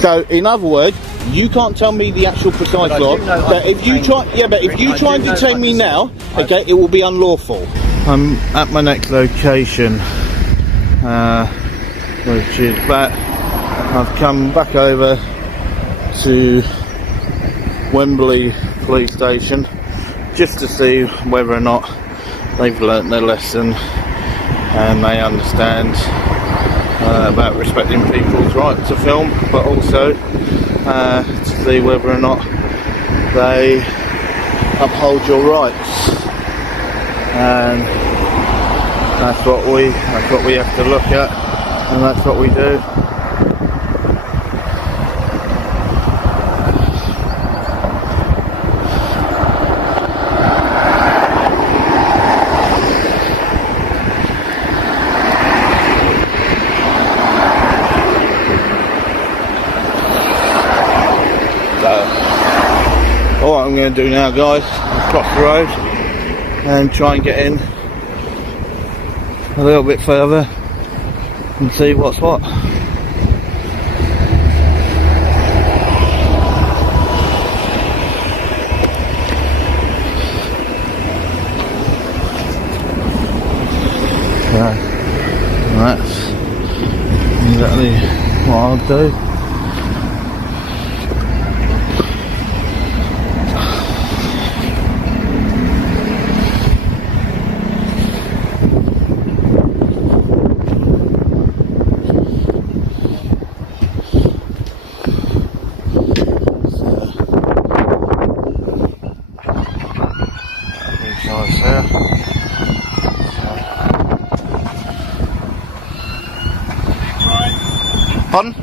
So, in other words, you can't tell me the actual precise law. But if you try, if you try and detain me now, okay, it will be unlawful. I'm at my next location, which is back. I've come back over to Wembley Police Station just to see whether or not they've learnt their lesson and they understand about respecting people's right to film, but also to see whether or not they uphold your rights. And that's what we have to look at, and that's what we do. All I'm going to do now, guys, is cross the road and try and get in a little bit further and see what's what. That's exactly what I'll do. Pardon?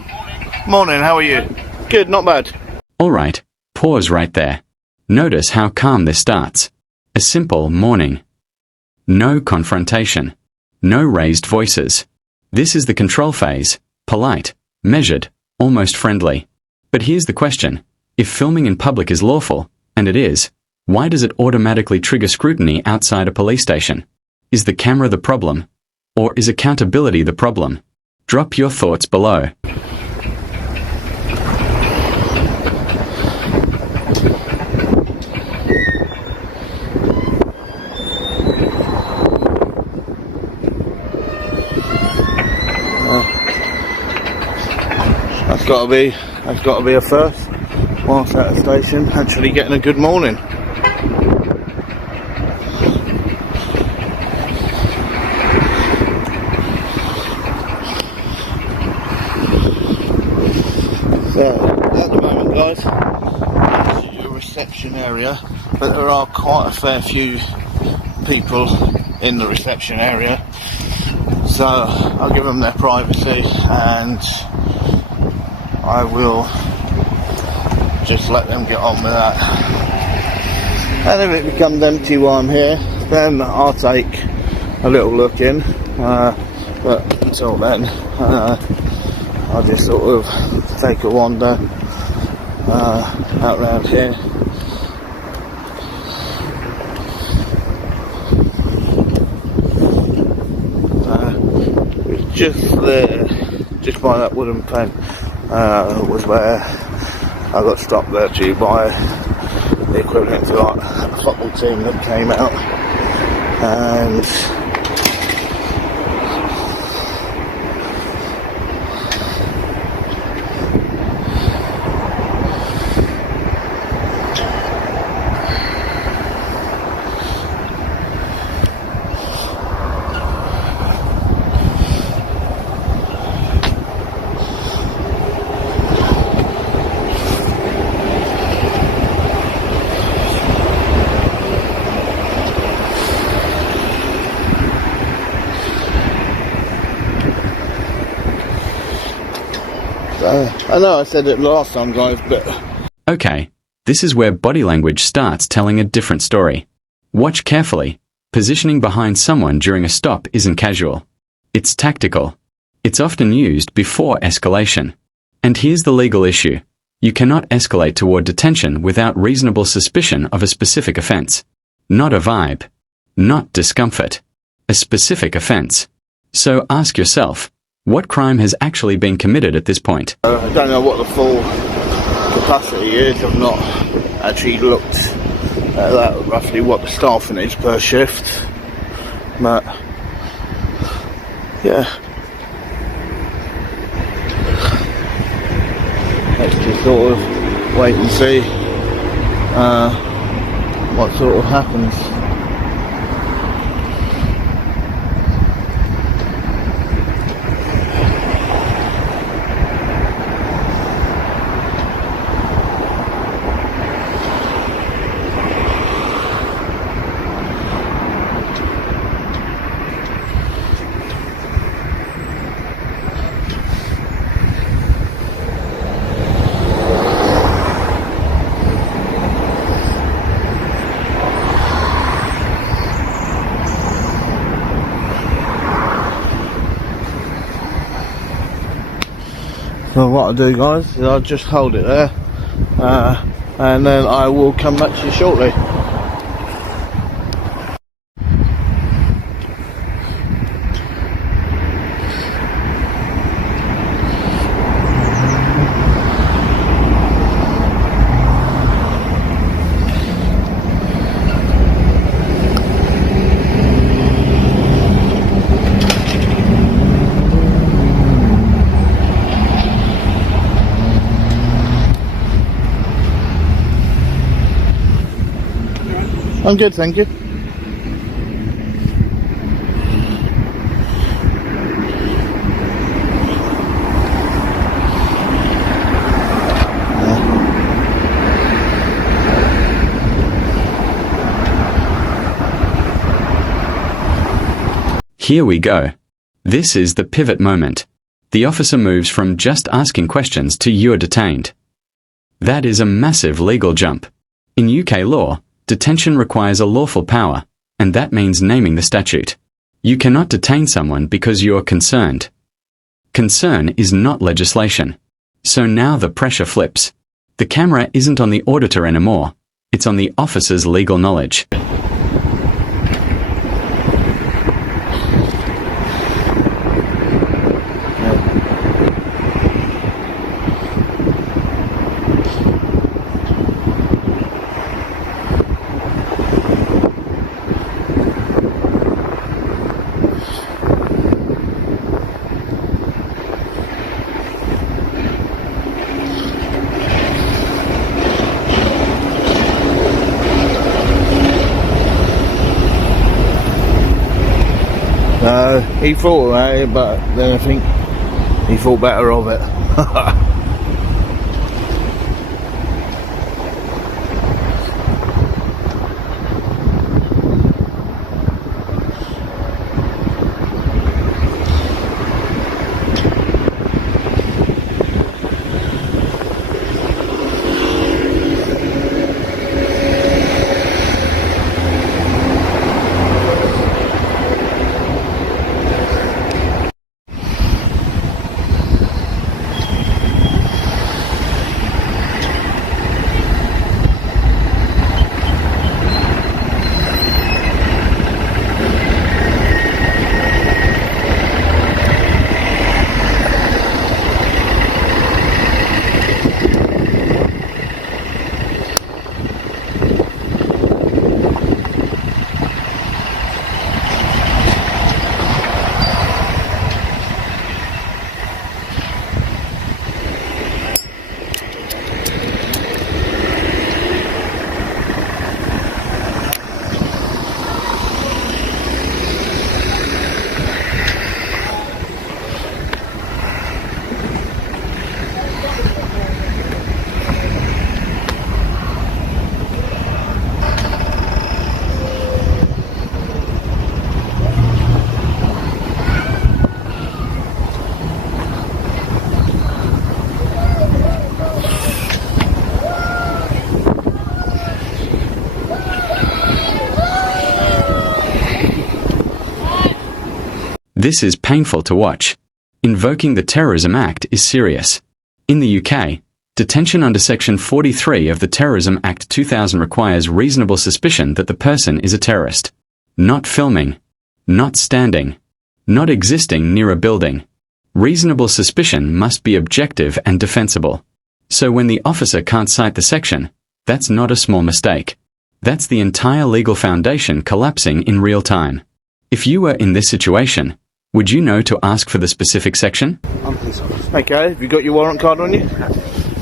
Morning, how are you? Good, not bad. Alright, pause right there. Notice how calm this starts. A simple morning. No confrontation. No raised voices. This is the control phase. Polite, measured, almost friendly. But here's the question. If filming in public is lawful, and it is, why does it automatically trigger scrutiny outside a police station? Is the camera the problem? Or is accountability the problem? Drop your thoughts below. That's got to be a first. Whilst at a station, actually getting a good morning. So, at the moment, guys, this is your reception area, but there are quite a fair few people in the reception area, so I'll give them their privacy and I will just let them get on with that. And if it becomes empty while I'm here, then I'll take a little look in, but until then I'll just sort of take a wander out around here. Just there, just by that wooden pen, was where I got stopped there too by the equivalent to like a football team that came out, and I know I said it last time, guys, but... Okay, this is where body language starts telling a different story. Watch carefully. Positioning behind someone during a stop isn't casual. It's tactical. It's often used before escalation. And here's the legal issue. You cannot escalate toward detention without reasonable suspicion of a specific offense. Not a vibe. Not discomfort. A specific offense. So ask yourself, What crime has actually been committed at this point? I don't know what the full capacity is. I've not actually looked at that, roughly what the staffing is per shift. But yeah, let's just sort of wait and see what sort of happens. So what I'll do, guys, is I'll just hold it there and then I will come back to you shortly. I'm good, thank you. Here we go. This is the pivot moment. The officer moves from just asking questions to you're detained. That is a massive legal jump. In UK law, detention requires a lawful power, and that means naming the statute. You cannot detain someone because you're concerned. Concern is not legislation. So now the pressure flips. The camera isn't on the auditor anymore. It's on the officer's legal knowledge. He thought about it, but then I think he thought better of it. This is painful to watch. Invoking the Terrorism Act is serious. In the UK, detention under Section 43 of the Terrorism Act 2000 requires reasonable suspicion that the person is a terrorist. Not filming. Not standing. Not existing near a building. Reasonable suspicion must be objective and defensible. So when the officer can't cite the section, that's not a small mistake. That's the entire legal foundation collapsing in real time. If you were in this situation, would you know to ask for the specific section? I'm police officer. Okay, have you got your warrant card on you?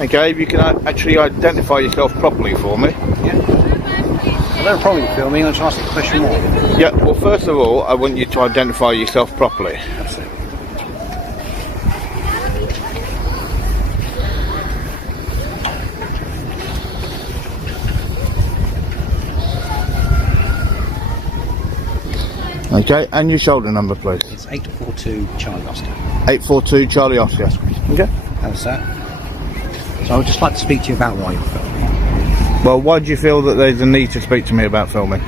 Okay, if you can actually identify yourself properly for me. Yeah. I don't problem with filming, I'll just ask a question more. Yeah, well first of all, I want you to identify yourself properly. Absolutely. Okay, and your shoulder number, please. It's 842 Charlie Oscar. 842 Charlie Oscar. Okay. Hello, sir. So I would just like to speak to you about why you're filming. Well, why do you feel that there's a need to speak to me about filming?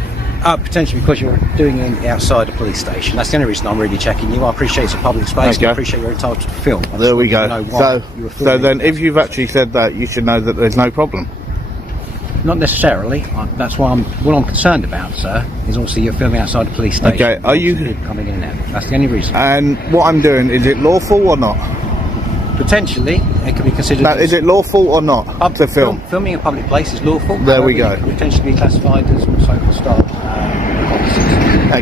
Potentially because you're doing it outside a police station. That's the only reason I'm really checking you. I appreciate it's a public space. Okay. I appreciate you're entitled to film. There we go. So then if you've actually said that, you should know that there's no problem. Not necessarily. That's why what I'm concerned about, sir, is obviously you're filming outside a police station. Okay, are you people coming in and out? That's the only reason. And what I'm doing, is it lawful or not? Potentially, it could be considered. Now, is it lawful or not to film? Filming in a public place is lawful. There we go. It could potentially be classified as so-called start.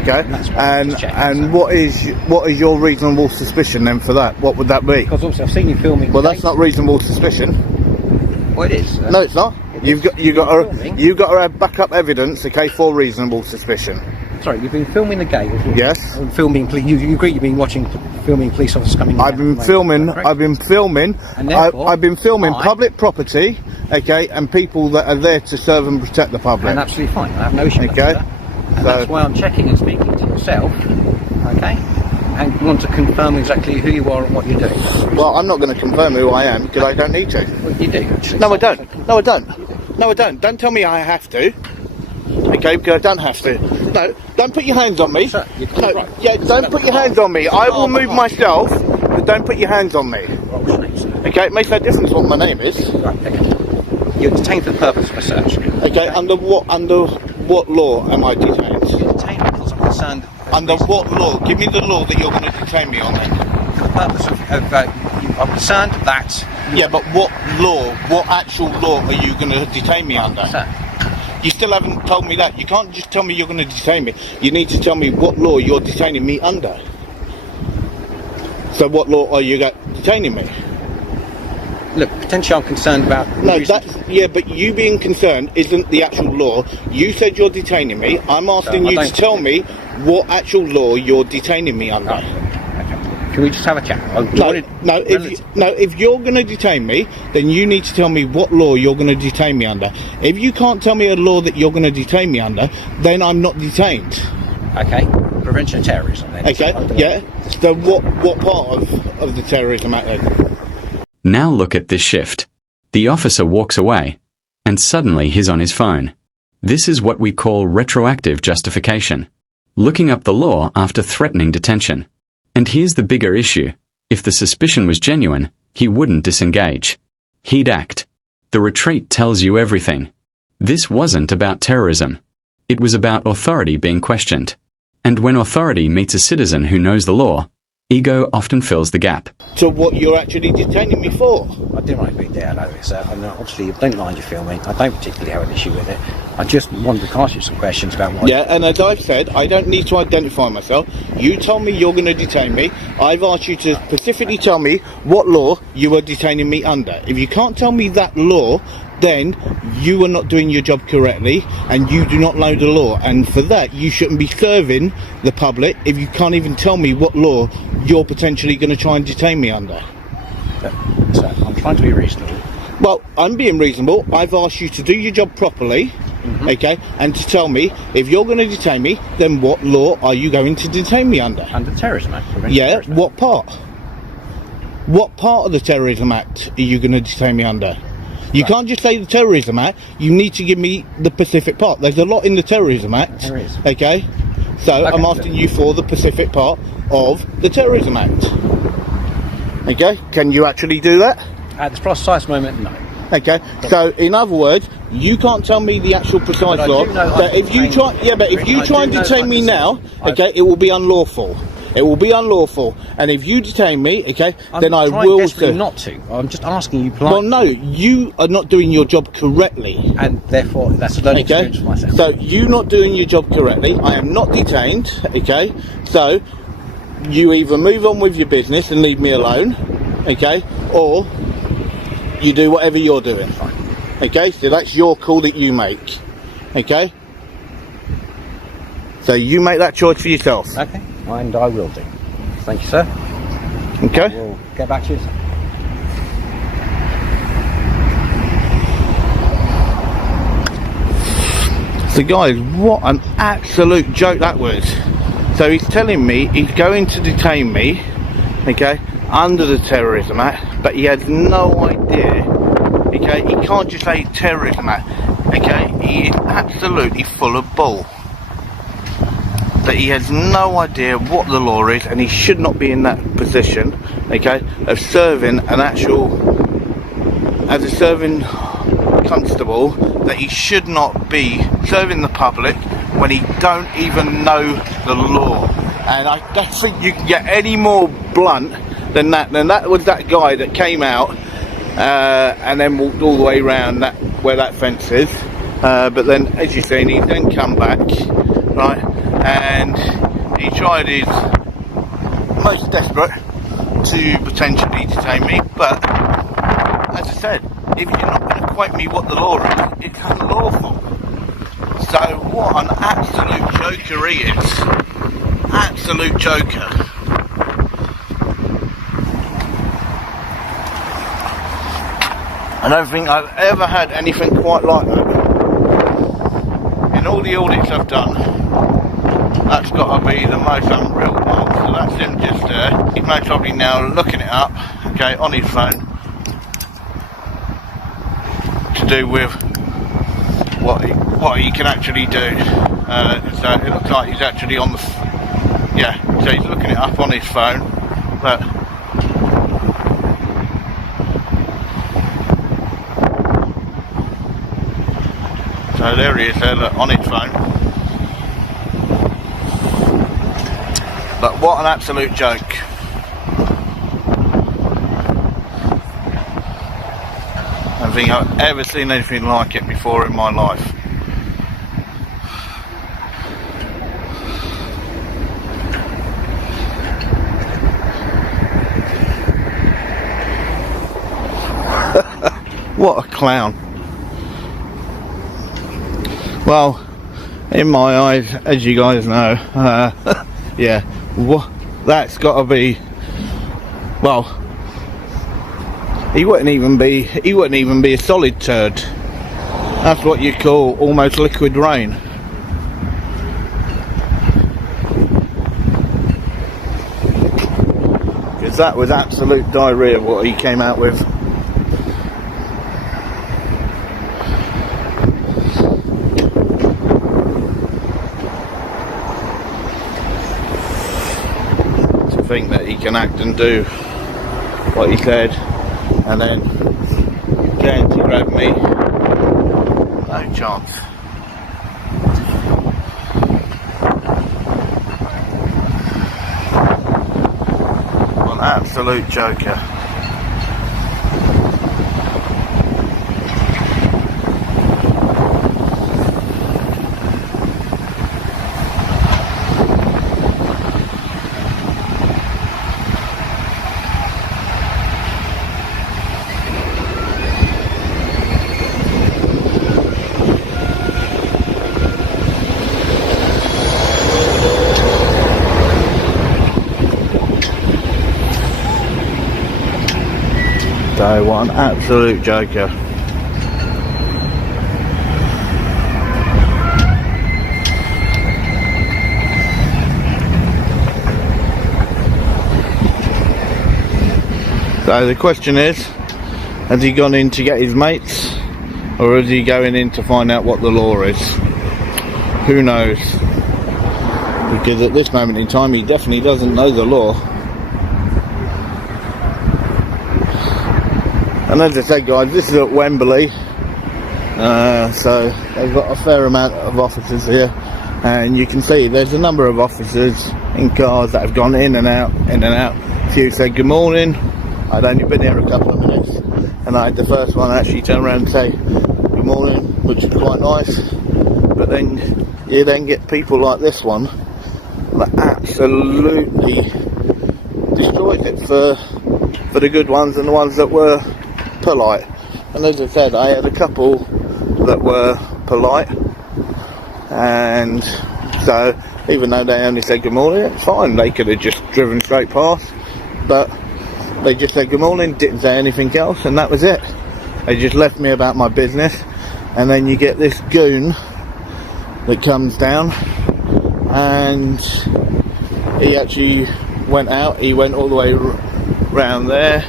Okay, and what is your reasonable suspicion then for that? What would that be? Because obviously I've seen you filming. Well, that's not reasonable suspicion. Well, it is. No, it's not. You've got to have backup evidence, okay, for reasonable suspicion. Sorry, you've been filming the gate. Yes. Filming. You agree? You've been watching filming police officers coming. I've been filming. I've been filming public property, okay, and people that are there to serve and protect the public. And absolutely fine. I have no issue with that. And that's why I'm checking and speaking to yourself, okay, and want to confirm exactly who you are and what you're doing. Well, I'm not going to confirm who I am because I don't need to. Well, you do. Actually. No, I don't. No, I don't. No, I don't. Don't tell me I have to. Okay, because I don't have to. No, don't put your hands on me. Sir, no, right. Yeah, don't put your hands on me. I will move myself, but don't put your hands on me. What's your name, sir? Okay, it makes no difference what my name is. Right, okay. You're detained for the purpose of a search. Okay, under what law am I detained? You're detained because I'm concerned. Under what law? Give me the law that you're going to detain me on then. For the purpose of I'm concerned that... Yeah, but what law, what actual law are you going to detain me under? Sir. You still haven't told me that. You can't just tell me you're going to detain me. You need to tell me what law you're detaining me under. So what law are you detaining me? Look, potentially I'm concerned about... No, yeah, but you being concerned isn't the actual law. You said you're detaining me. I'm asking you to tell me what actual law you're detaining me under. Can we just have a chat? If you're going to detain me, then you need to tell me what law you're going to detain me under. If you can't tell me a law that you're going to detain me under, then I'm not detained. Okay, prevention of terrorism then. Okay, yeah. So what part of the Terrorism Act then? Now look at this shift. The officer walks away, and suddenly he's on his phone. This is what we call retroactive justification. Looking up the law after threatening detention. And here's the bigger issue. If the suspicion was genuine, he wouldn't disengage. He'd act. The retreat tells you everything. This wasn't about terrorism. It was about authority being questioned. And when authority meets a citizen who knows the law, ego often fills the gap. So what you're actually detaining me for? I didn't want to be there, I know this. Obviously, I don't mind you filming. I don't particularly have an issue with it. I just wanted to ask you some questions about what... Yeah, and as I've said, I don't need to identify myself. You told me you're going to detain me. I've asked you to specifically tell me what law you are detaining me under. If you can't tell me that law, then you are not doing your job correctly and you do not know the law, and for that you shouldn't be serving the public if you can't even tell me what law you're potentially going to try and detain me under. So I'm trying to be reasonable. Well, I'm being reasonable. I've asked you to do your job properly, okay, and to tell me if you're going to detain me, then what law are you going to detain me under? Under the Terrorism Act. Yeah, what part? What part of the Terrorism Act are you going to detain me under? You can't just say the Terrorism Act, you need to give me the specific part. There's a lot in the Terrorism Act. There is. Okay? So I'm asking you for the specific part of the Terrorism Act. Okay? Can you actually do that? At this precise moment, no. Okay? So in other words, you can't tell me the actual precise law. But if you try and detain me now, okay, it will be unlawful. It will be unlawful. And if you detain me, okay, then I trying will... desperately not to. I'm just asking you politely. Well, no, you are not doing your job correctly. And therefore, that's a learning experience for myself. So, you not doing your job correctly, I am not detained, okay? So, you either move on with your business and leave me alone, okay? Or you do whatever you're doing. Okay, so that's your call that you make. Okay? So you make that choice for yourself. Okay, and I will do. Thank you, sir. Okay? We'll get back to you. So guys, what an absolute joke that was. So he's telling me he's going to detain me, okay, under the Terrorism Act, but he has no idea, okay, he can't just say Terrorism Act, okay, he is absolutely full of bull. That he has no idea what the law is, and he should not be in that position, okay, of serving an actual, as a serving constable, that he should not be serving the public when he don't even know the law. And I don't think you can get any more blunt than that. And that was that guy that came out and then walked all the way around that where that fence is. But then, as you've seen, he then come back, right, and he tried his most desperate to potentially detain me. But as I said, if you're not going to quote me what the law is, it's unlawful. So what an absolute joker he is. Absolute joker. I don't think I've ever had anything quite like that. In all the audits I've done, that's got to be the most unreal one. So that's him just there. He's most probably now looking it up, okay, on his phone, to do with what he can actually do. So it looks like he's actually on the so he's looking it up on his phone, but so there he is there, look, on his phone. But what an absolute joke. I don't think I've ever seen anything like it before in my life. What a clown. Well, in my eyes, as you guys know, yeah, that's got to be, well, he wouldn't even be a solid turd. That's what you call almost liquid rain. Because that was absolute diarrhea what he came out with. To think that he can act and do what he said, and then again to grab me, no chance. An absolute joker. So what an absolute joker. So the question is, has he gone in to get his mates, or is he going in to find out what the law is? Who knows? Because at this moment in time he definitely doesn't know the law. And as I said guys, this is at Wembley, so they've got a fair amount of officers here. and you can see there's a number of officers in cars that have gone in and out, in and out. A few said good morning. I'd only been here a couple of minutes, and I had the first one actually turn around and say good morning, which is quite nice. But then you then get people like this one that absolutely destroys it for the good ones and the ones that were polite. And as I said, I had a couple that were polite, and so even though they only said good morning, it's fine. They could have just driven straight past, but they just said good morning, didn't say anything else, and that was it. They just left me about my business. And then you get this goon that comes down, and he actually went out. He went all the way round there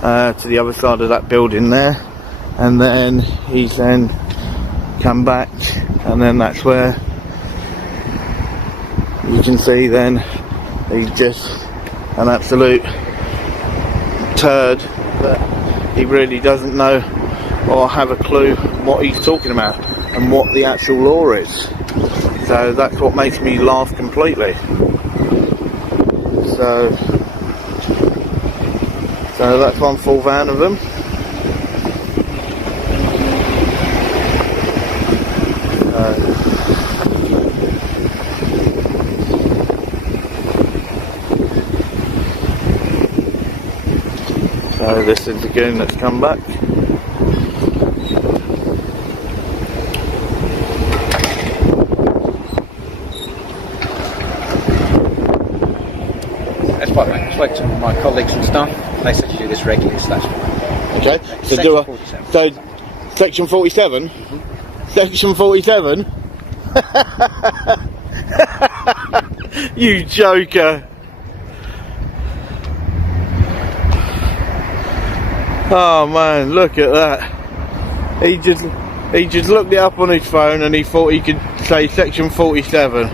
to the other side of that building there, and then he's then come back, and then that's where you can see then he's just an absolute turd that he really doesn't know or have a clue what he's talking about and what the actual law is. So that's what makes me laugh completely. So that's one full van of them. So this is the goon that's come back. That's fine, mate. I spoke to my colleagues and stuff. They said you do this regularly, so that's fine. Okay, so Section do I, 47. so section 47? Section 47? You joker. Oh man, look at that. He just looked it up on his phone and he thought he could say section 47.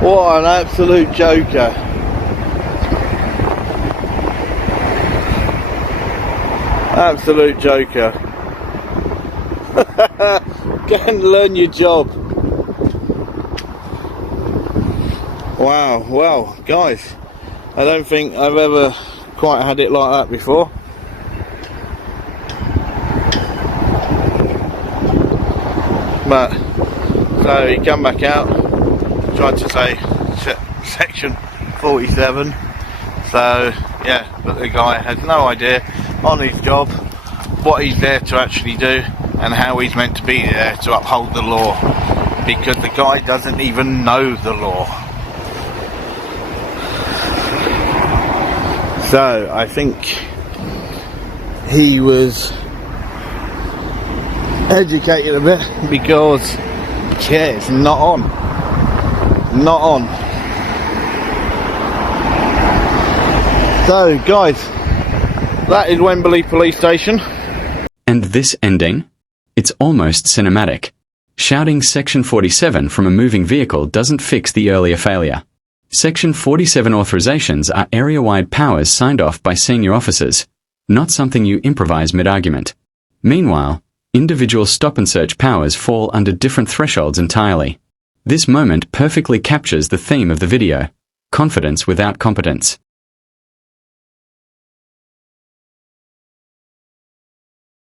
What an absolute joker. Absolute joker. Go and learn your job. Wow, well guys, I don't think I've ever quite had it like that before. But so he come back out, tried to say section 47. So yeah, but the guy has no idea on his job what he's there to actually do and how he's meant to be there to uphold the law, because the guy doesn't even know the law. So I think he was educated a bit, because yeah, it's not on. So guys, that is Wembley Police Station. And this ending? It's almost cinematic. Shouting Section 47 from a moving vehicle doesn't fix the earlier failure. Section 47 authorizations are area-wide powers signed off by senior officers, not something you improvise mid-argument. Meanwhile, individual stop-and-search powers fall under different thresholds entirely. This moment perfectly captures the theme of the video: confidence without competence.